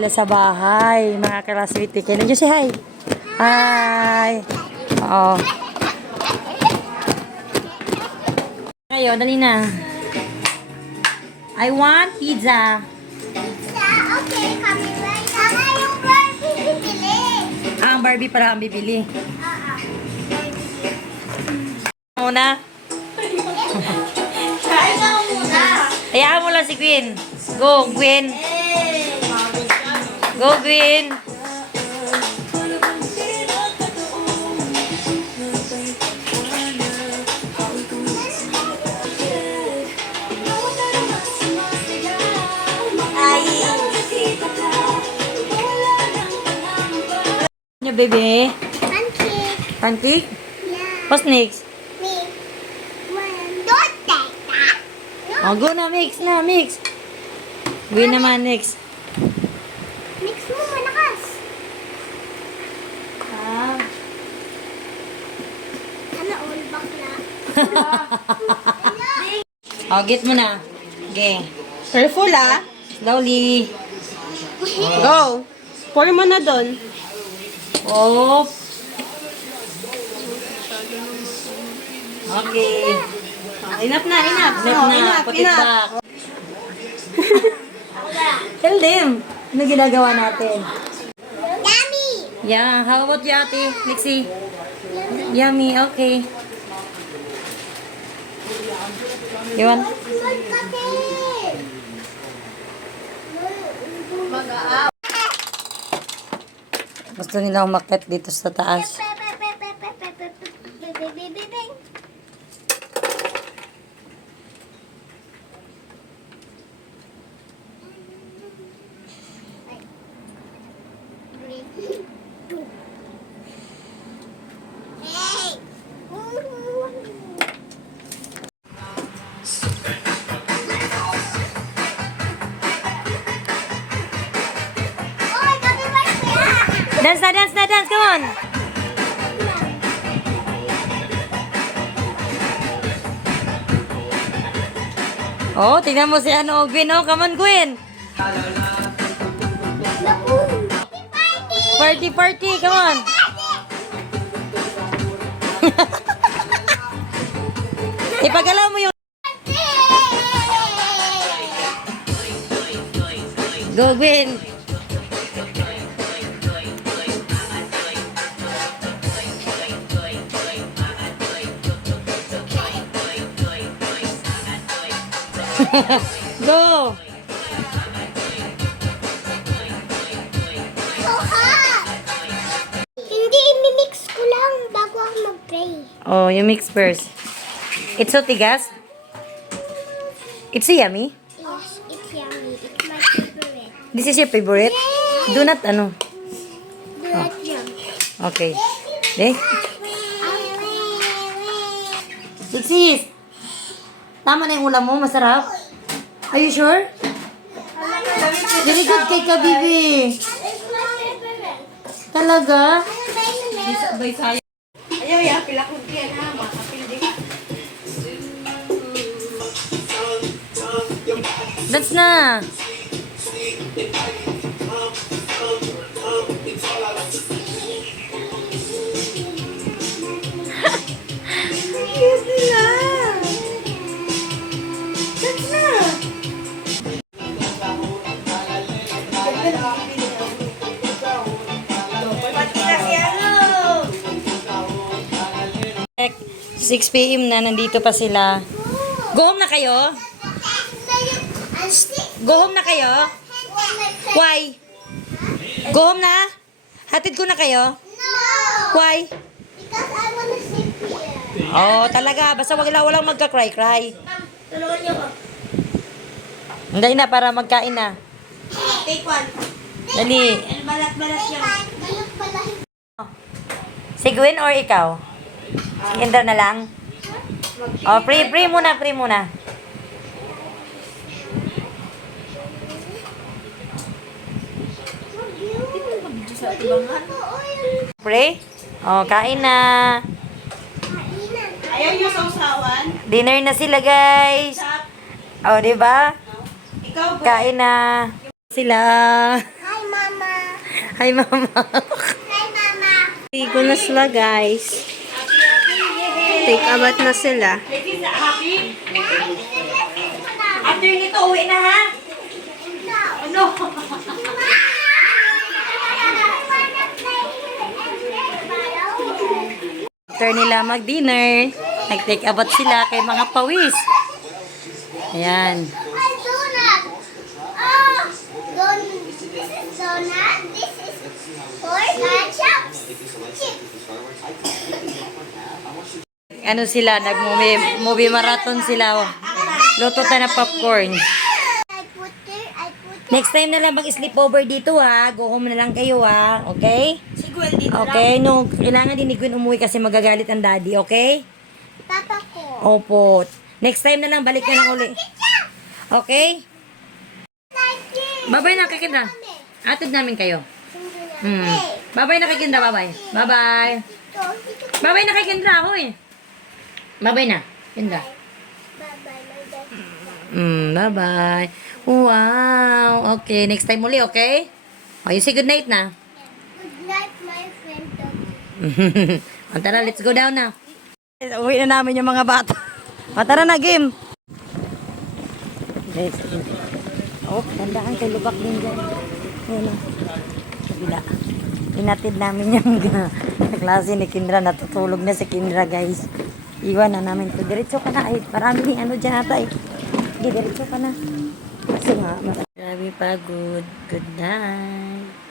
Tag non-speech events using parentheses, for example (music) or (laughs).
Sila sa bahay, mga classmate. Kaya nandiyo si Hi. Hi. Oo. Kayo, dali na. I want pizza. okay, kami ba? Tama yung Barbie bibili. Ah, ang Barbie para ang bibili. Ah, Muna. Try na muna. Hayaan mo lang si Queen. Go, Queen. Go. Ay. Ano, baby? Pancake. Pancake? Yeah. What's next? One. Don't take that. Oh, go na, mix na, mix. Go naman next. Mix mo malakas. Ah. Ano, all bakla? Oh, get mo na. Okay. Careful ah. Slowly. Go. Pour mo na doon. Oh. Okay. Enough na, enough. Let Oh, na. enough, Put it enough. back. Tell them. Ano ginagawa natin? Yummy. Yeah, how about you, ate? Lexi? Yummy, okay. You want? Gusto nila umakit dito sa taas. Dance na, dance na, dance. Come on. Oh, tingnan mo si ano, Gwen. Oh, come on, Gwen. Party, party. Come on. (laughs) Ipagalaw mo yung... Go, Gwen. (laughs) Go. So hot! Hindi, imimix ko lang bago ako mag-pray. Oh, you mix first. It's so tigas. It's so yummy. Yes, it's yummy. It's my favorite. This is your favorite? Do not, ano. Do not jump. Okay. Eh? Dixis! Tama na yung ulam mo, masarap. Are you sure? Very good kay ka, baby. Talaga? Ayaw ya, pila ko diyan ha. Makapil di ka. That's na. 6 p.m. na, nandito pa sila. Go home na kayo? Go home na kayo? Why? Go home na? Hatid ko na kayo? No! Why? Because I want to sleep here. Oh, talaga. Basta wag lang walang magka-cry-cry. Tulungan niyo ko. Hindi na, para magkain na. Take one. Dali. Balat-balat pala. Si Gwen or ikaw? Si Ender na lang? Oh, free, free muna, free muna. Free? Oh, kain na. Ayaw niyo sausawan? Dinner na sila, guys. Oh, di ba? Ikaw? Kain na. Sila. Hi, Ma. Hi, mama. Hi, Mama. Ligo na sila, guys. Take a bath na sila. After nito, uwi na ha? Ano? After nila mag-dinner, nag-take a bath sila kay mga pawis. Ayan. Ay, donut. Oh, don this is donut. This is for ketchup. Chips. Ano sila, nag-movie movie marathon sila. Luto tayo ng popcorn. Next time na lang mag-sleepover dito ha. Go home na lang kayo ha. Okay? Okay, no. Kailangan din ni Gwen umuwi kasi magagalit ang daddy, okay? Papa ko. Opo. Next time na lang, balik ka na uli. Okay? Bye-bye na, kakindra. Atid namin kayo. Hmm. Bye-bye na, kakindra. Bye-bye. Bye-bye. Ito, ito. Bye-bye na, kakindra. Bye-bye na. My dad. Hmm, bye-bye. Wow. Okay, next time uli, okay? O, you say good night na. Good night, my friend. o, tara, let's go down na. Uwi na namin yung mga bata. (laughs) O, tara na, game. Let's go. Oh, tandaan kay lubak din dyan. Yan o. Kabila. Inatid namin yung (laughs) klase ni Kindra. Natutulog na si Kindra, guys. Iwan na namin to. Diretso ka na. Ay, marami ano dyan ata eh. Diretso ka na. Kasi nga, marami pagod. Good night.